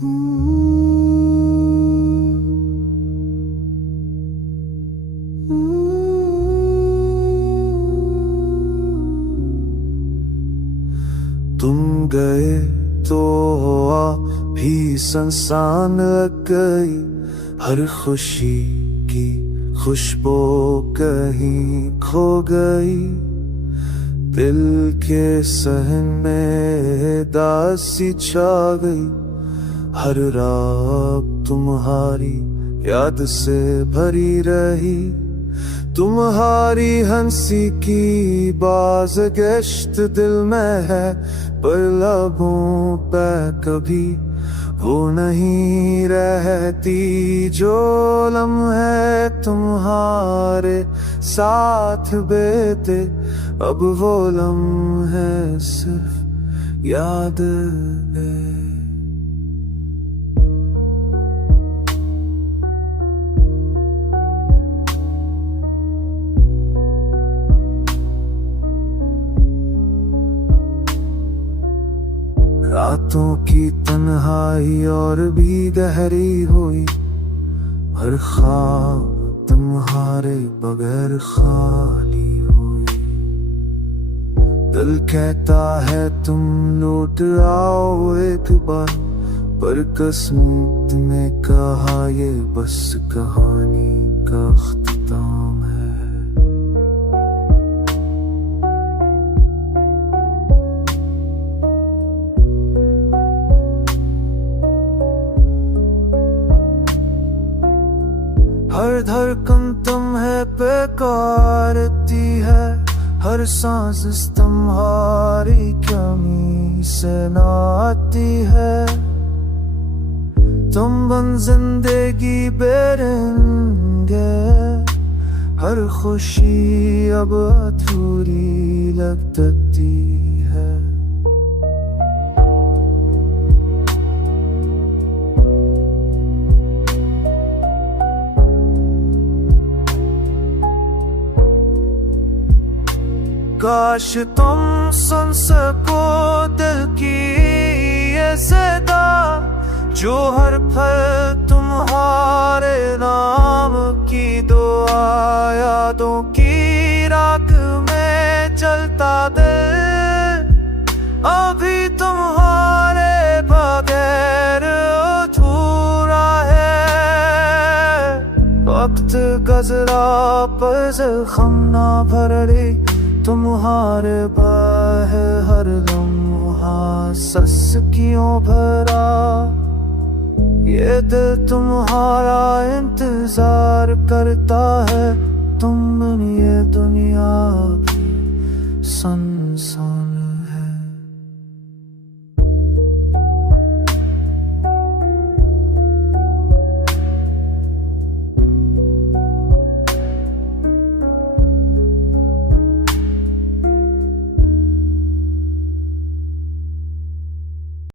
तुम गए तो हुआ भी संसान लग गई, हर खुशी की खुशबू कहीं खो गई। दिल के सहन में दासी छा गई, हर रात तुम्हारी याद से भरी रही। तुम्हारी हंसी की बाज़गश्त दिल में है, पर लबों पे कभी वो नहीं रहती। जो लम्हे तुम्हारे साथ बीते, अब वो लम्हे सिर्फ याद है। रातों की तन्हाई और भी गहरी हुई, हर ख्वाब तुम्हारे बगैर खाली हुई। दिल कहता है तुम लौट आओ एक बार, पर किस्मत ने कहा ये बस कहानी का अख्ताम है। हर धड़कन तुम्हें पुकारती है, हर सांस तुम्हारी कमी से नाती है। तुम बन जिंदगी बेरंगे, हर खुशी अब अधूरी लगती है। काश तुम सुन सको दिल की ये सदा, जो हर पल तुम्हारे नाम की दुआ। यादों की राख में चलता दिल, अभी तुम्हारे बगैर अधूरा है। वक्त गुजरा पर ज़ख्म ना भर ली, तुम्हारे बाह हर लम्हा सस क्यों भरा। ये दिल तुम्हारा इंतजार करता है, तुम ये दुनिया भी संसान